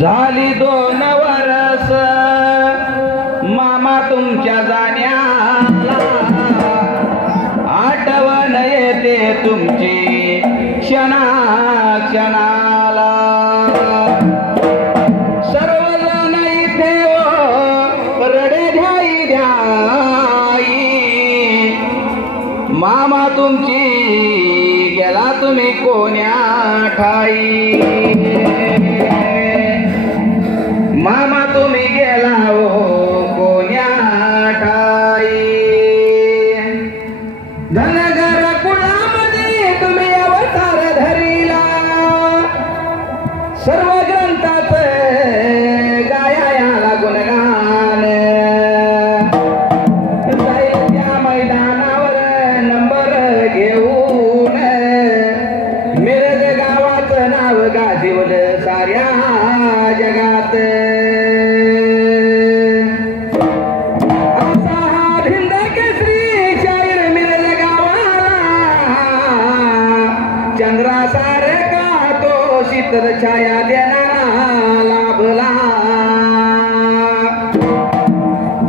झाली 2 वर्ष मामा तुमच्या जाण्याला, आठवण येते तुमची क्षणा क्षणाला. सर्वजण इथे रडे ध्याई ध्याई, मामा तुमची गेला तुम्ही कोण्या ठाई. मामा तुम्ही गेला हो कोण्या ठाई. धनगर कुळामध्ये तुम्ही अवतार धरिला, सर्व ग्रंथाच गाया गुणगान. जाईल त्या मैदानावर नंबर घेऊन, मिरज गावाचं नाव गाजवलं साऱ्या जगात. असा हा भिंद केसरी शाहीर मिरज गावाला, चंद्रासारखा तो शीतल छाया देणारा लाभला.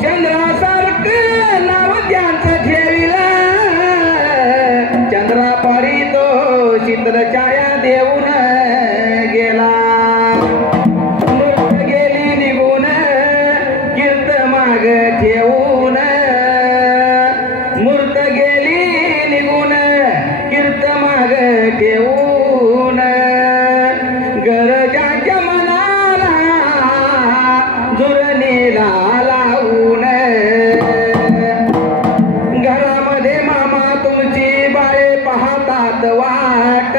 चंद्रासारखं नाव त्यांचं ठेविलं, चंद्रापारी तो शीतल छाया देऊन गेला. ठेवून मूर्त गेली निघून, कीर्त माग ठेवून. गरजाच्या मनाला जुरणीला लावून, घरामध्ये मामा तुमची बाळे पाहतात वाट.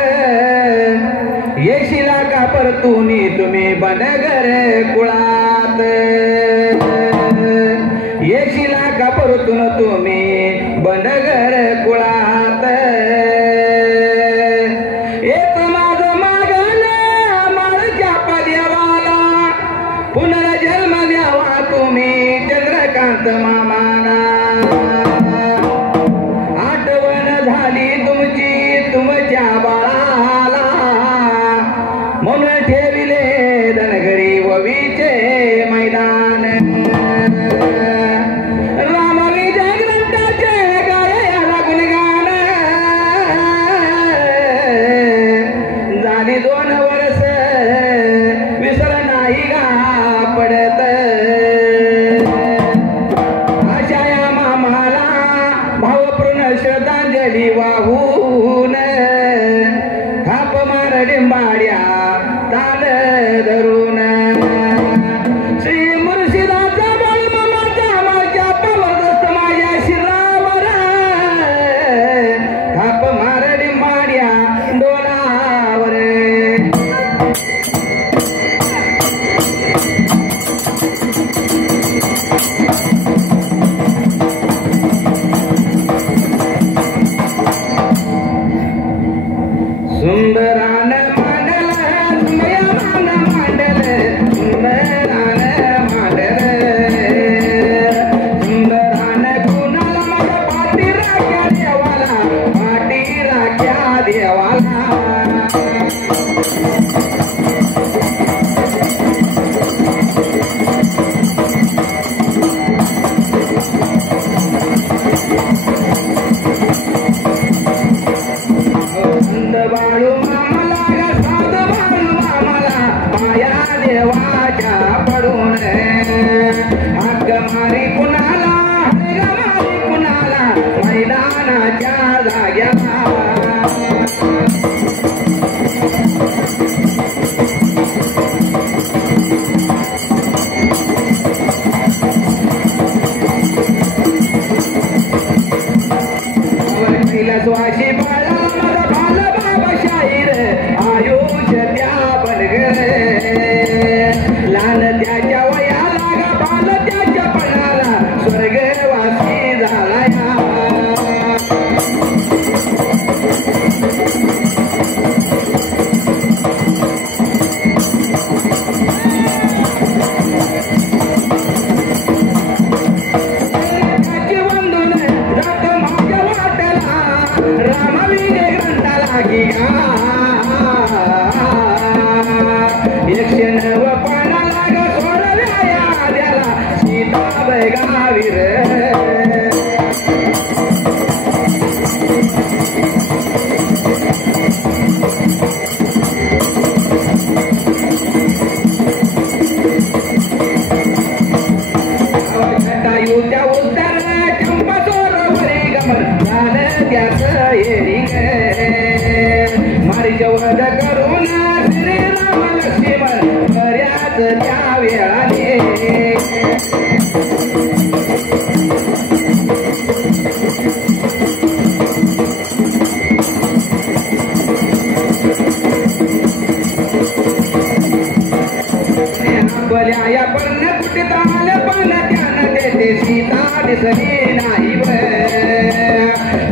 येशीला का परतुनी तुम्ही बनगर कुळात. येशीला का परतून तुम्ही बनगर कुळात. येत माझं मागलं माळच्या पदेवाला, पुनर्जन्म द्यावा तुम्ही चंद्रकांत मामाना. आठवण झाली तुमची तुमच्या बाळाला, म्हणून ठेविले धनगरी ववीचे मैदान. झाली 2 वर्ष विसर नाही गा पडत. अशा या मामाला भावपूर्ण श्रद्धांजली वाहून, थाप मार डिंबाड्या ताल धरून. श्री मुर्शिदाचा बाळमामाचा माझ्या पवरदस्त माझ्या शिरावर, थाप मार डिंबाड्या डोलावर. सुंदरान मांडला मयमान मांडला, 109 पानाला ग सोडव्या याद्याला सीताबाई गावीर त्या उत्तर चंपा सरोवरी गमन झालं त्याचं येरी मारीच्या वध करून श्रीराम लक्ष्मण बऱ्याच त्या वेळाने बल्या या पर्ण कुठे आलं पण त्यानं देते सीता दिसली नाही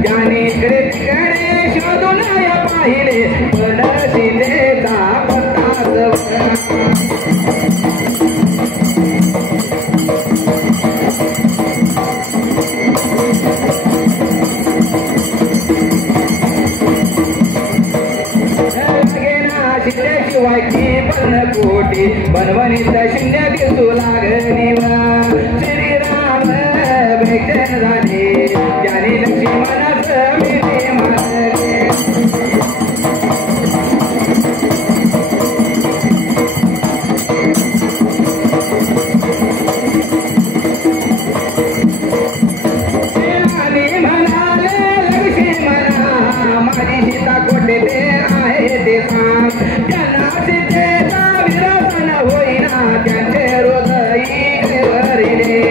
त्याने इकडे तिकडे शोधून या पाहिले पण सीतेचा पत्ताच शिवाय की पर्णकोटी बनवणीत शून्य दिसू लागली श्रीराम बेचैन झाले त्याने लक्ष्मणाच मिठी मारले आणि म्हणाले लक्ष्मणा माझी सीता कोठे ते आहे ते सांग त्यांना सीतेचा विरसन होईना त्यांचे हृदय भरिले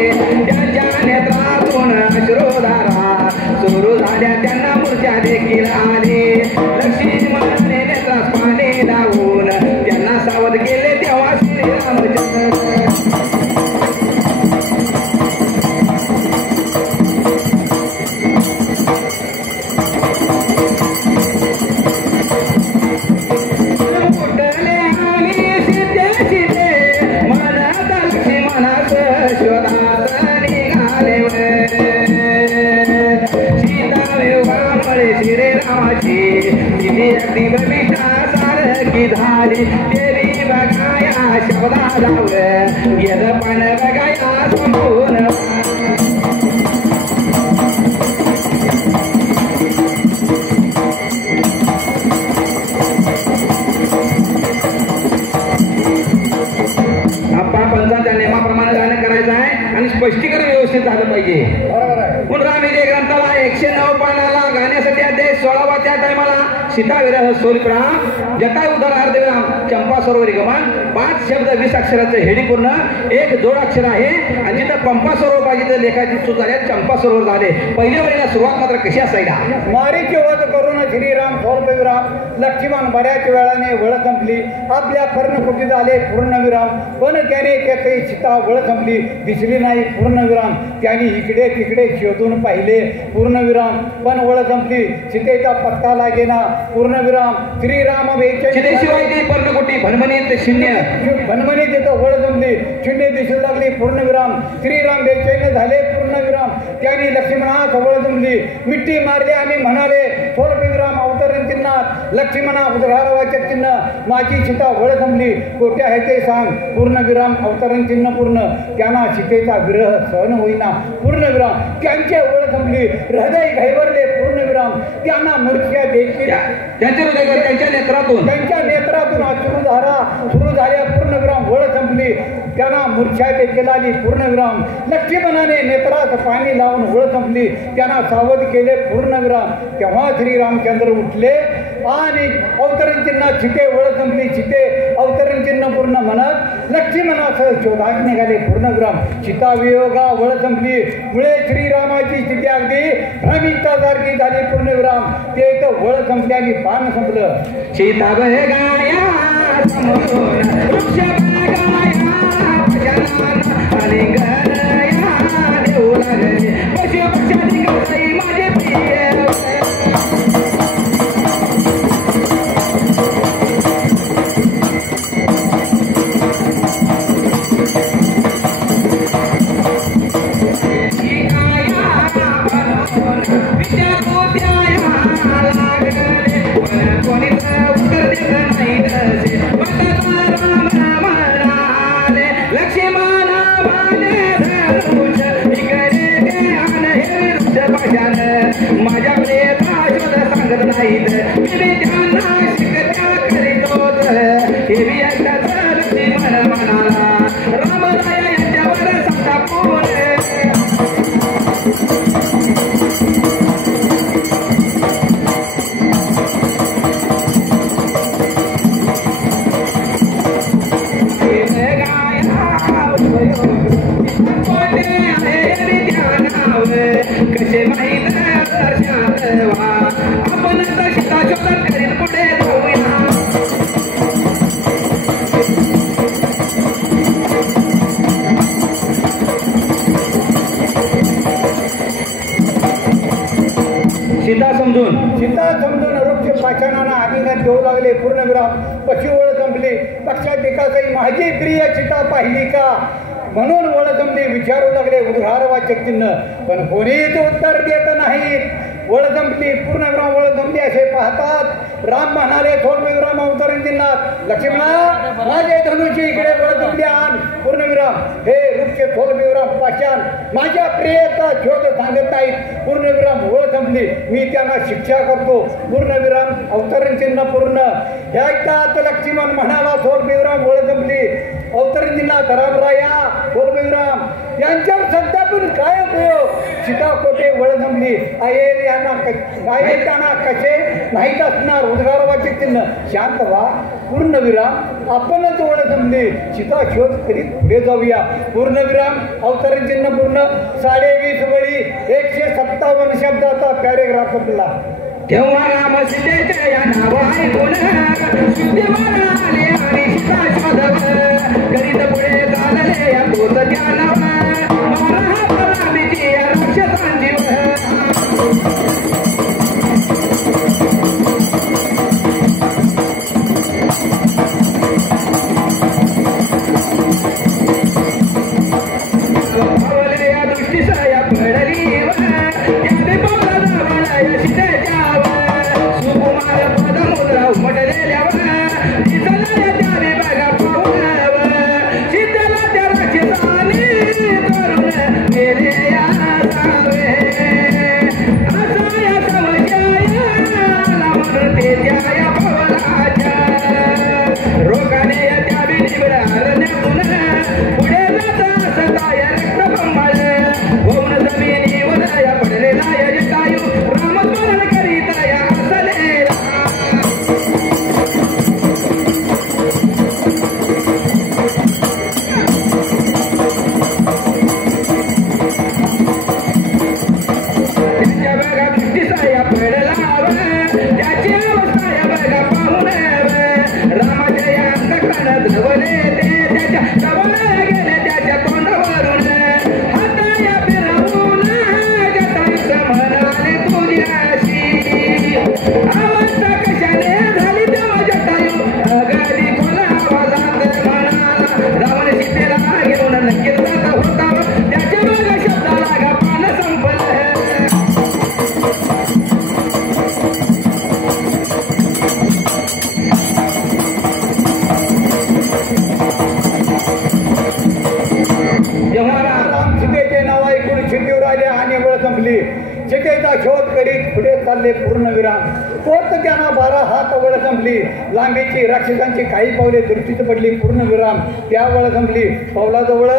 त्यांच्या नेत्रातून अश्रुधारा सुरू झाल्या त्यांना मूर्छा देखील आली लक्ष्मणाने नेत्रास पाणी लावून त्यांना सावध केले तेव्हा श्रीरामचंद्र सारखी झाली देवी बघाया शब्दा जावं गेलं पण बघाया संपूर्ण आप्पा पंचांच्या नियमाप्रमाणे गाणं करायचं आहे आणि स्पष्टीकरण व्यवस्थित झालं पाहिजे. पुन्हा विजय ग्रंथाला 109 पानाला गाण्यासाठी अध्याय 16 त्या टायमाला सीता विरह सोलप्राम जटाय उदर अर्धविराम चंपा सरोवरी गमन 5 शब्द 20 अक्षराचं हेडी पूर्ण एक जोड अक्षर आहे आणि जिथं पंपा सरोवर पाहिजे तर लेखाची चूक झाली चंपा सरोवर झाले. पहिल्या वेळेला सुरुवात मात्र कशी असायला मारीचे वध करून श्रीराम सोलविराम लक्ष्मण बऱ्याच वेळाने वळ संपली आपल्या कर्णकुटी झाले पूर्णविराम पण त्याने त्याची सीता वळ संपली दिसली नाही पूर्णविराम त्याने इकडे तिकडे शोधून पाहिले पूर्णविराम पण वळ संपली सीतेचा पत्ता लागेना पूर्णविराम श्रीराम सीतेशिवाय ती पर्णकुटी भनमनीत शून्य भनमनीत तिथं वळ संपली शून्य दिसू लागली पूर्णविराम श्रीराम बेचैन झाले पूर्णविराम त्याने लक्ष्मणास वळ जमली मिट्टी मारली आणि म्हणाले सोलविराम अवतरण चिन्हात लक्ष्मणा उद्धारवाचक चिन्ह माझी सीता वळ जमली कोठे आहे ते सांग पूर्णविराम अवतरण चिन्ह पूर्ण त्यांना सीतेचा विरह सहन होईना पूर्णविराम त्यांचे वळ जमली हृदय घैवरले पूर्णविराम त्यांना मूर्छा देखील त्यांच्या नेत्रातून अश्रुधारा सुरू झाल्या पूर्णविराम वळ संपली त्यांना मूर्छा देखील आली पूर्णविराम लक्ष्मणाने नेत्रात पाणी लावून वळ संपली त्यांना सावध केले पूर्णविराम तेव्हा श्रीरामचंद्र उठले आणि अवतरण चिन्ह चिते वळ संपली चिते अवतरण चिन्ह पूर्ण म्हणत लक्ष्मणासह शोधात निघाले पूर्णविराम सीता वियोगा वळ संपली मुळे श्रीरामाची स्थिती अगदी भ्रमिष्ठासारखी झाली पूर्णविराम ते इथं वळ संपल्याने पान संपलं सीता गाया आणि गणया देऊ लागले पशु पक्षाची गाई माझे प्रिय कोणी उत्तर देत नाही केली एकदाच लक्ष्मण म्हणाला रामराया यांच्यावर सत्ता पुरे कसे माहीत आपण सीता शोधन करीन पुढे जाऊया सीता समजून वृक्ष पाषाणाना आलिंगन देऊ लागले. पूर्णविराम पशी ओळ जमली. पक्षात एकाचही माझी प्रिय सीता पाहिली का म्हणून ओळ जमली. विचारू लागले उद्गार वाचक चिन्ह पण कोणीच उत्तर देत नाही. ओळ जमली. पूर्णविराम ओळ जमली असे पाहतात राम म्हणाले थोरविराम अवतरण चिन्हात लक्ष्मणा माझे धनुष्य इकडे ओळ जमली आण. पूर्णविराम हे वृक्ष थोरविराम पाषाण माझ्या प्रियेचा शोध सांगत नाहीत. पूर्णविराम ओळ जमली मी त्यांना शिक्षा करतो. पूर्णविराम अवतरण चिन्ह पूर्ण ऐकतात लक्ष्मण म्हणाला थोरविराम ओळ जमली अवतरण चिन्हात रामराया थोरविराम यांच्यावर सध्या पण काय उपयोग. सीता कोटे ओळ जमली आये त्यांना कसे नाहीत असणार. उद्गार वाचक चिन्ह शांत व्हा. पूर्णविराम आपणच ओळ जमली सीता शोध करीत पुढे जाऊया. पूर्णविराम अवतरण चिन्ह पूर्ण 20.5 वळी 157 शब्दाचा पॅरेग्राफ संपला. तेव्हा राम सीतेच्या या नाव ऐकून शुद्धीमान आले आणि सीता शोधव करीत पुढे चालले या तोच ध्यानाव मारा रामीची या राक्षसांची या दृष्टीस या पडली सीतेचा शोध करीत पुढे चालले. पूर्णविराम तोच त्यांना 12 हात वळ संपली. लांबीची राक्षसांची काही पावले दृष्टीत पडली. पूर्णविराम त्या वळ संपली. पावलाजवळ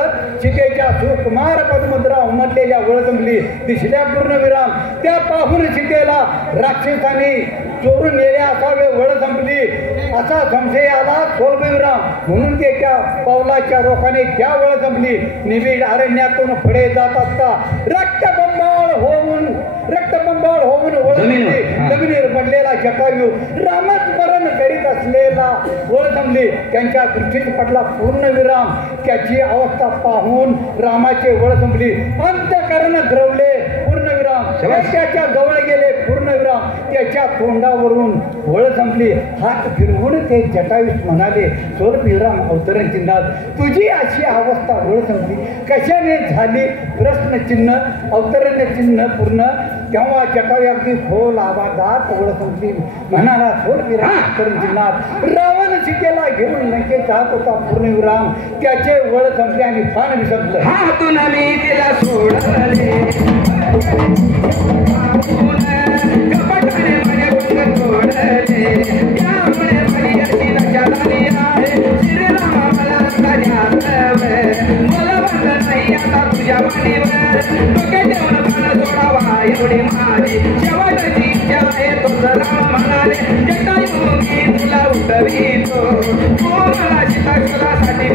सीतेच्या सुकुमार पद्मद्रा उमटलेल्या वळ संपली. दिसल्या पूर्णविराम त्या पाहून सीतेला राक्षसांनी चोरून नेले असावे वळ संपली असा संशय आला थोरविराम म्हणून ते त्या पावलाच्या रोखाने त्या वळ संपली. निबिड अरण्यातून पुढे जात असता रक्तबंबाळ होऊन जमिनीवर पडलेला जटायू रामस्मरण करीत असलेला वळ संपली. त्यांच्या दृष्टीत पडला पूर्णविराम. त्याची अवस्था पाहून रामाचे वळ संपली. अंतःकरण द्रवले. पूर्णविराम त्याच्या जवळ गेले. पूर्णविराम त्याच्या तोंडावरून वळ संपली. हात फिरवून ते जटायूस म्हणाले थोरविराम अवतरण चिन्हात तुझी अशी अवस्था वळ संपली कशाने झाली. प्रश्नचिन्ह अवतरण चिन्ह पूर्ण. तेव्हा जटायू अगदी खोल आवाजात वळ संपली म्हणाला थोरविराम अवतरण चिन्हात रावण सीतेला घेऊन लंकेत जात होता. पूर्णविराम त्याचे वळ संपले आणि फान विसरलं. हातून मी तिला सोडले कपटाने माझ्या गुंग तोडले त्यामुळे माझी अशी लक्षात आली आहे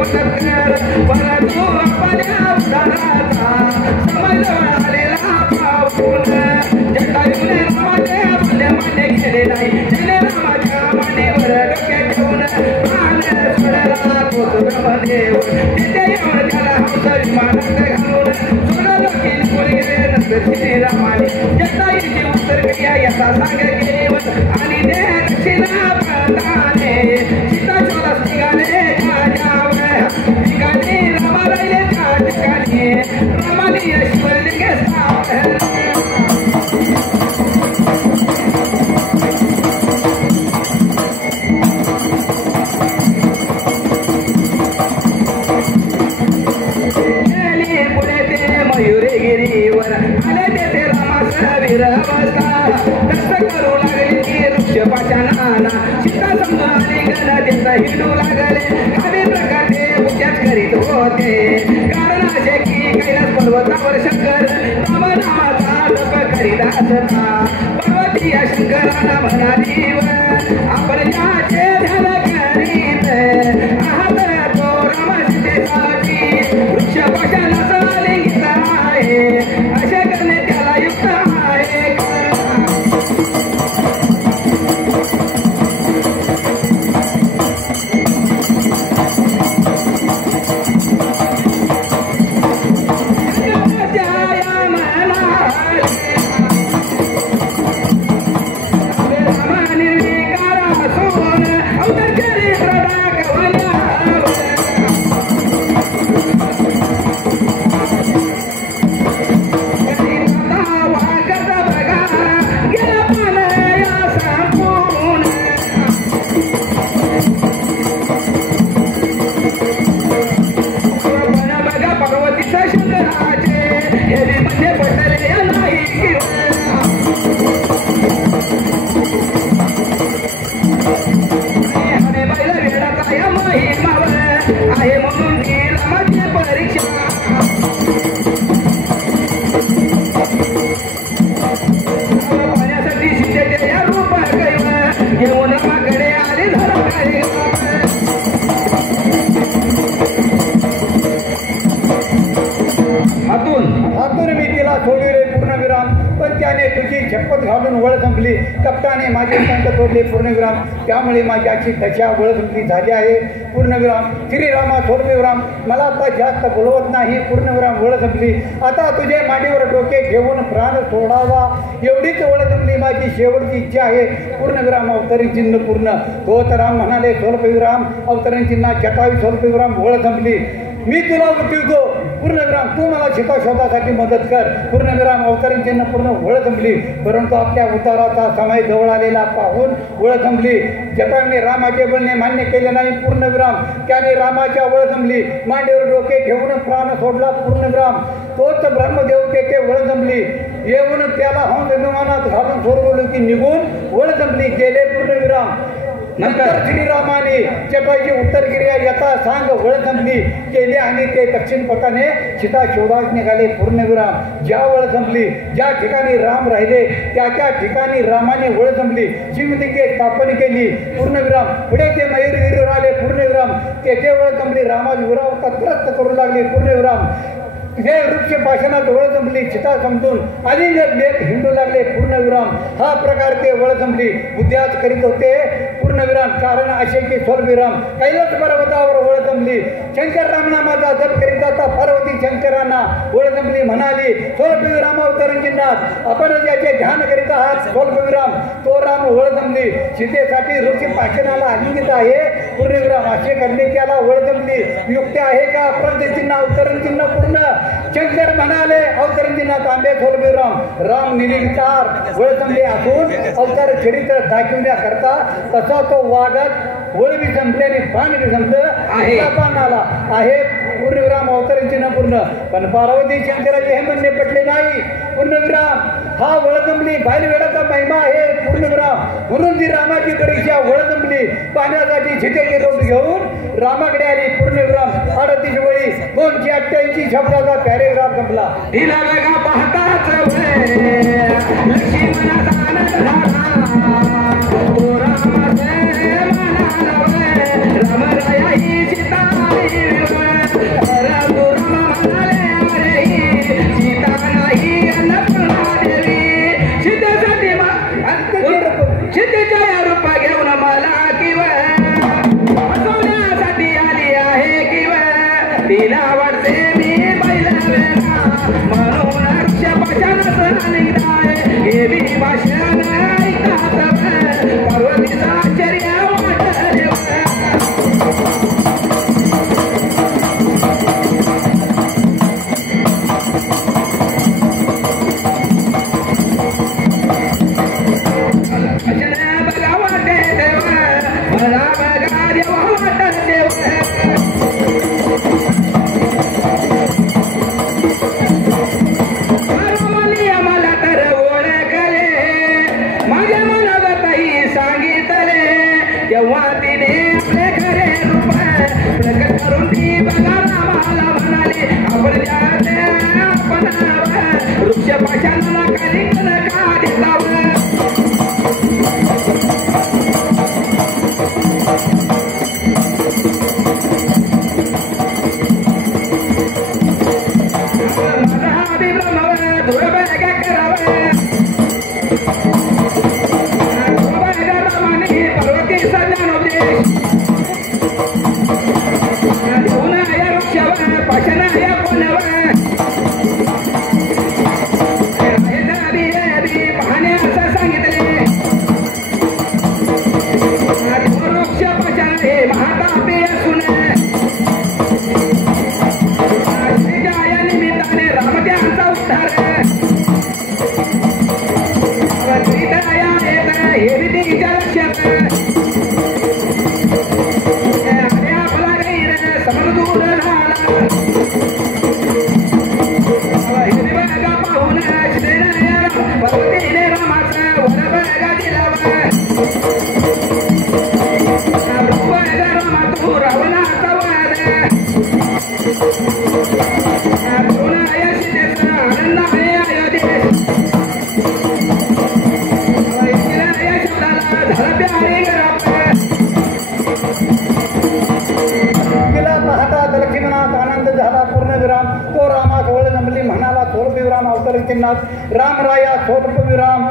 उत्तर परंतु आपल्या उदाराचा समजवळ आलेला पाहून जटायूने रामाचे आपले माने केले नाही त्याने रामाच्या मानेवर डोके ठेवून मान सोडला तो ब्रह्मदेव तिथे येऊन त्याला हंस विमानात घालून सोडलं की निघून गेले नंतर श्रीरामाने जटायूची उत्तर क्रिया याचा सांग केवळ आणि ते दक्षिणा प्रदाने सीता चोरस निघाले ठिकाणी रामा राहिले त्या ठिकाणी रामाने यशवरलिंगे पुढे ते मयुरगिरीवर आले तेथे रामाचा वीरवस्था कष्ट करू लागले की वृक्षपाच्या नाना सीता समजून आली गणदेव हिंडू लागले हवे प्रकारे पूजाच करीत होते कारण असे की कैलास पर्वतावर शंकर रामनामाचा जप करीत असता पार्वती या शंकराला म्हणाली आपण ज्याचे ध्यान करीत आहात तो राम सीतेसाठी वृक्षपाशाला लिंगित आहे असे करणे त्याला युक्त आहे आहे म्हणून रामाची परीक्षा पाण्यासाठी सीतेचे या रूप घेऊन रामाकडे आले धरा हातून मी तिला सोडविले पूर्णविराम पण त्याने तुझी शपथ घालून वळ संपली कपटाने माझे संत तोडले पूर्णविराम त्यामुळे माझी अशी दशा वळ संपली झाली आहे पूर्णविराम श्रीरामा सोडविराम मला आता जास्त बोलवत नाही पूर्णविराम वळ संपली आता तुझे मांडीवर डोके घेऊन प्राण सोडावा एवढीच वळ संपली माझी शेवटची इच्छा आहे पूर्णविराम अवतरण चिन्ह पूर्ण तो तर राम म्हणाले स्वल्पविराम अवतरण चिन्ह जटावी स्वल्पविराम वळ संपली मी तुला उठवतो पूर्णविराम तू मला सीता शोधासाठी मदत कर पूर्णविराम अवतरण चिन्ह पूर्ण वळ संपली परंतु आपल्या उताराचा समय जवळ आलेला पाहून वळ संपली जटाने रामाचे बोलणे मान्य केले नाही पूर्णविराम त्याने रामाच्या वळ संपली मांडीवर डोके घेऊन प्राण सोडला पूर्णविराम तोच ब्रह्मदेव तेथे वळ संपली येऊन त्याला हंस विमानात घालून सोडवलं की निघून वळ संपली गेले पूर्णविराम नंतर श्रीरामाने जटाची उत्तर क्रिया यथा सांग वळ संपली केली आणि ते दक्षिण पथाने सीता शोधास निघाले पूर्णविराम ज्या वळ संपली ज्या ठिकाणी राम राहिले त्या ठिकाणी रामाने वळ संपली शिवलिंगे स्थापन केली पूर्णविराम पुढे ते मयूरगिरीवर आले पूर्णविराम तेथे वळ संपली रामाची विरावता त्रस्त करू लागली पूर्णविराम हे वृक्ष पाषाणात वळ संपली सीता समजून आणि लेख हिंडू लागले पूर्णविराम हा प्रकार ते वळ संपली बुद्ध्यात करीत होते पूर्णविराम कारण असे की स्वल्पविराम कैलास पर्वतावर वळ संपली शंकर रामनामाचा जप करीत आता पार्वती शंकरांना वळ संपली म्हणाली स्वल्पविराम अवतरण चिन्हात आपण ज्याचे ध्यान करीत आहात स्वल्पविराम तो राम वळ संपली सीतेसाठी वृक्ष पाषाणाला आलिंगित आहे पूर्णविराम असे करणे त्याला वळ संपली युक्त आहे का प्रतिचिन्ह अवतरण चिन्ह पूर्ण शंकर म्हणाले अवतरण चिन्हात आंबे स्वल्पविराम राम निलिंगार वळ संपली असून अवतार चरित्र दाखवण्याकरता तसा तो वागत वळ बी संपल्याने पान बी संपलं आला आहे पूर्णविराम अवतरण चिन्ह पूर्ण पण पार्वती शंकराचे हे म्हणणे पटले नाही पूर्णविराम हा वळ संपली बाहेर वेळाचा महिमा आहे पूर्णविराम म्हणून ती रामाची परीक्षा वळ संपली पाहण्यासाठी सीतेचे रोग घेऊन रामाकडे आली पूर्णविराम 38 वळी 288 शब्दाचा पॅरेग्राफ संपला तिला बघा पाहताच लक्ष्मणाचा आनंद झाला तो रामाचे म्हणाला रामराया ही सीता म्हणून वृक्षपाशानं निघताय देवी भाषण ऐकात पार्वतीचा आश्चर्य वाटले बघा वाटे देव मला बघा देवा वाटत देव मला तर ओळखले माझ्या मनातही सांगितले तेव्हा तिने आपले खरे रूप प्रकट करून ती बघा रामाला म्हणाली आपण आपण वृक्षपाशांना खाली का दिसावं रामराया स्वल्पविराम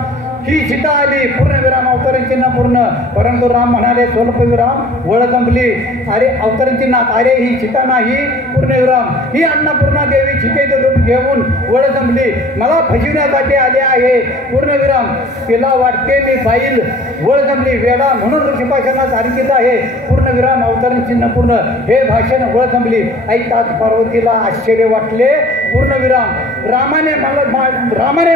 ही सीता आली पूर्णविराम अवतरण चिन्ह पूर्ण परंतु राम म्हणाले स्वल्पविराम वळ संपली अरे अवतरण चिन्हात अरे ही सीता नाही पूर्णविराम ही अन्नपूर्णा देवी सीतेचं रूप घेऊन वळ संपली मला फसविण्यासाठी आले आहे पूर्णविराम तिला वाटते मी पाहिल वळ संपली वेडा म्हणून ऋषीपाशांना सांगित आहे पूर्णविराम अवतरण चिन्ह पूर्ण हे भाषण वळ संपली ऐकताच पार्वतीला आश्चर्य वाटले पूर्णविराम रामाने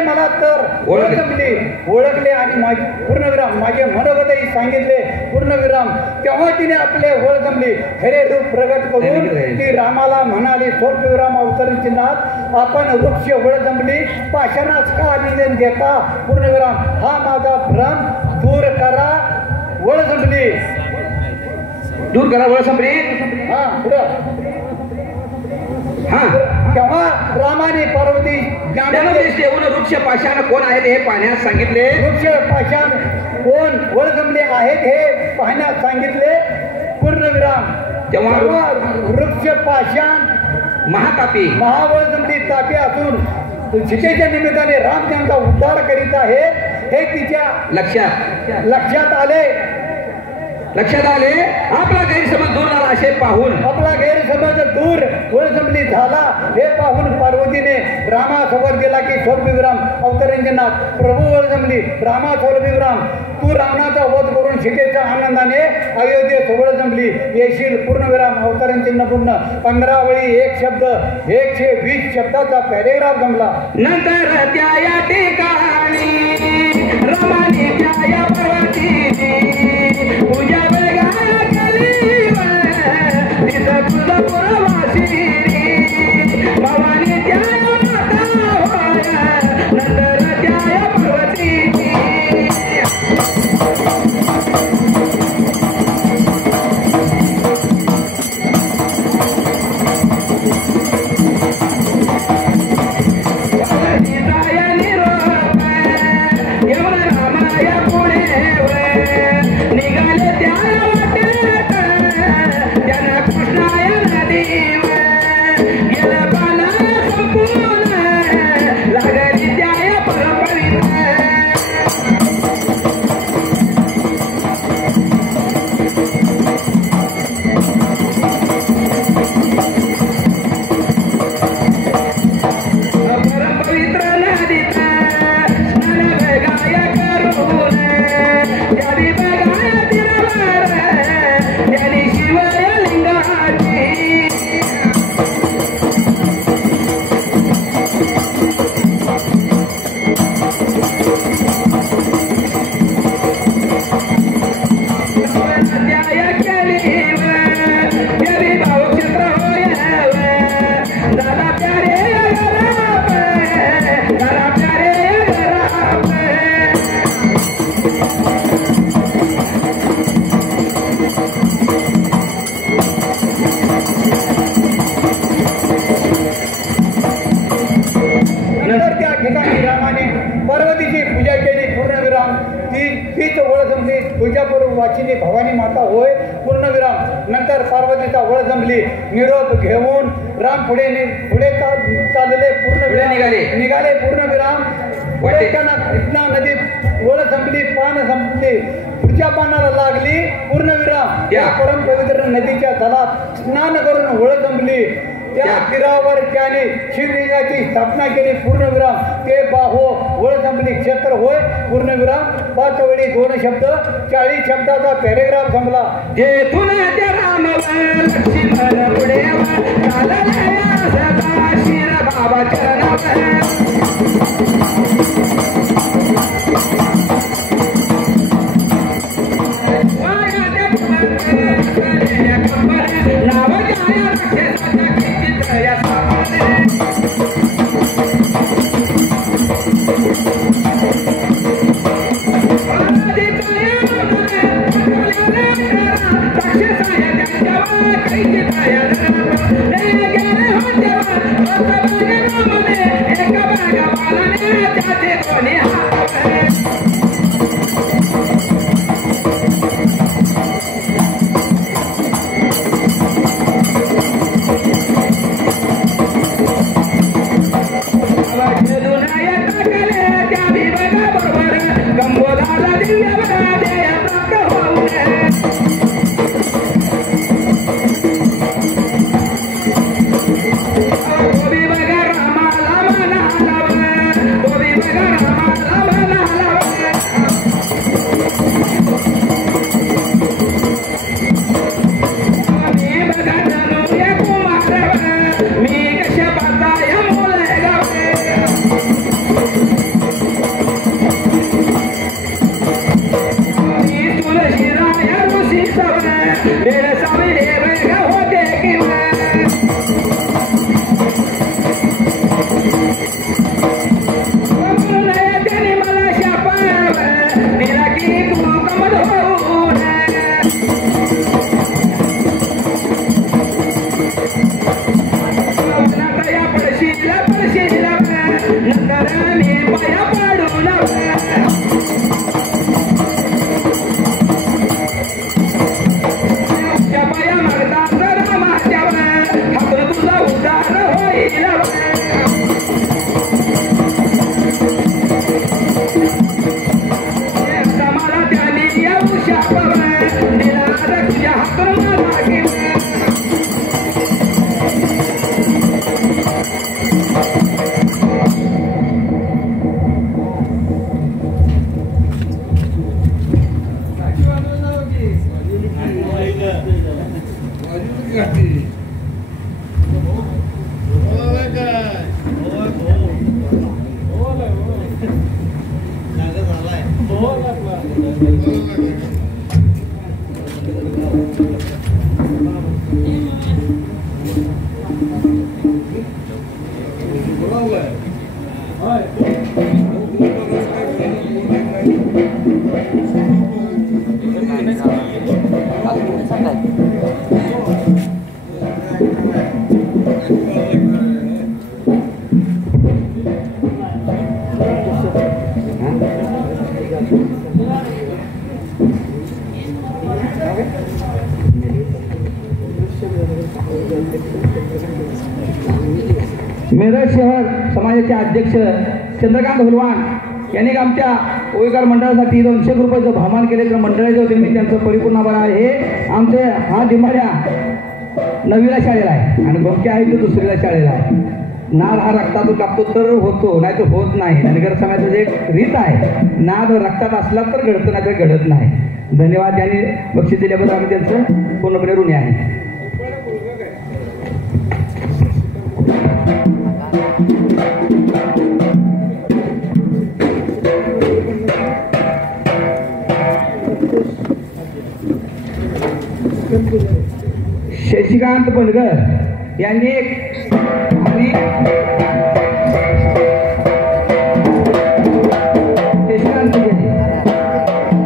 मला तर वळ संपली ओळखले आणि पूर्णविराम माझे मनोगतही सांगितले पूर्णविराम तेव्हा तिने आपले वळ संपली खरे रूप प्रगट करून ती रामाला म्हणाली स्वल्पविराम अवतरण चिन्हात आपण वृक्ष वळ संपली पाषाणास का निवेदन देता पूर्णविराम हा माझा भ्रम दूर करा वळ संपली दूर करा वळ संपली हा पुढं हा तेव्हा रामाने पार्वती येऊन वृक्ष पाषाण कोण आहेत हे पाहण्यास सांगितले वृक्ष पाषाण कोण वळ जमले आहेत हे पाहण्यास सांगितले पूर्णविराम तेव्हा वृक्ष पाषाण महातापी महावळ जमली तापी असून सीतेच्या निमित्ताने राम त्यांचा उद्धार करीत आहे हे तिच्या लक्षात आले आपला गैरसमज दूर झाला असे पाहून आपला गैरसमज दूर वळ संपली झाला हे पाहून पार्वतीने रामासमोर गेला की स्वल्पविराम अवतरणजनात प्रभू वळ जमली रामा स्वल्पविराम तू रावणाचा वध करून सीतेच्या आनंदाने अयोध्येत वळ जमली येशील पूर्णविराम अवतरण चिन्ह पूर्ण 15 वेळी एक शब्द 120 शब्दाचा पॅरेग्राफ जमला नंतर त्या या ठिकाणी रमानी त्या या पर्वती पूजा वेगा केली तिथं तुझं पुरवासी भवानी त्या माता नंतर त्या या पर्वती रामाया पुढे नंतर त्या ठिकाणी रामाने पार्वतीची पूजा केली पूर्णविराम. तीच ओळ जमली तुळजापूर वाचिनी भवानी माता होय पूर्णविराम. नंतर पार्वतीचा ओळ जमली. निरोप घेऊन राम पुढे चालले पूर्णविराम निघाले पूर्णविराम. पुढे त्यांना कृष्णा नदीत ओळ संपली पान संपली पुढच्या पानाला लागली पूर्णविराम. त्या परम पवित्र नदीच्या जलात स्नान करून ओळ संपली. त्या तीरावर त्याने शिवलिंगाची स्थापना केली पूर्णविराम. ते बाहो ओळ संपली क्षेत्र होय पूर्णविराम. 5 वेळी 2 शब्द 40 शब्दाचा पॅरेग्राफ संपला. जेथून त्या रामवर लक्ष्मण पुढे चालले सदा शिर बाबा चरणावर. मिरज शहर समाजाचे अध्यक्ष चंद्रकांत हुलवान यांनी आमच्या ओवेकर मंडळासाठी 200 रुपयाचं बहुमान केले. तर मंडळाचे होते मी त्यांचं परिपूर्ण आभार आहे. हे आमचे हा डिंबाड्या 9वीला शाळेला आहे आणि गोमक्या आहे तो 2रीला शाळेला आहे. नाद हा रक्तातून लागतो तर होतो, नाही तर होत नाही. धनगर समाजाचं एक रीत आहे, नाद रक्तात असला तर घडतं, नाही तर घडत नाही. धन्यवाद. त्यांनी बक्षीस दिल्याबद्दल आम्ही त्यांचं पूर्णपणे ऋणी आहे. शशिकांत बनगर यांनी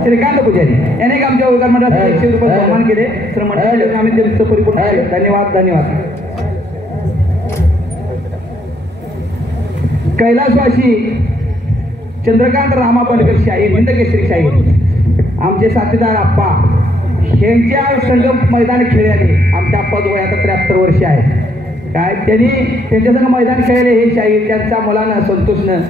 श्रीकांत पुजारी यांनी आमच्या मंडळासाठी 100 रुपये बहुमान केले तर मंडळाच्या आम्ही त्यांचं परिपूर्ण केले. धन्यवाद धन्यवाद. कैलासवासी चंद्रकांत रामा पडकर शाहीर हिंदकेसरी शाहीर आमचे साथीदार आप्पा यांच्या संघ मैदान खेळले. आमच्या आप्पाचं वय आता 73 वर्ष आहे. काय त्यांनी त्यांच्या संघ मैदान खेळले हे शाहीर त्यांच्या मुलानं संतोषनं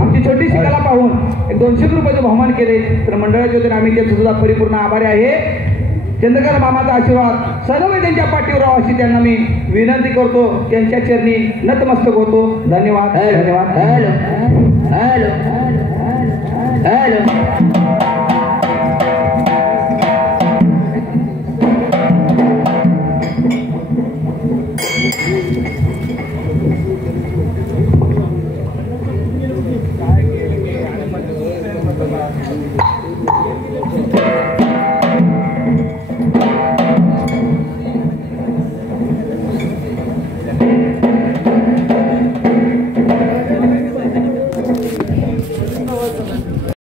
आमची छोटी शिकाला पाहून 200 रुपयाचं बहुमान केले तर मंडळाच्या वतीने आम्ही त्यांचं सुद्धा परिपूर्ण आभारी आहे. चंद्रकांत मामाचा आशीर्वाद सर्व त्यांच्या पाठीवर राहावा अशी त्यांना मी विनंती करतो. त्यांच्या चरणी नतमस्तक होतो. धन्यवाद धन्यवाद. Hello hello hello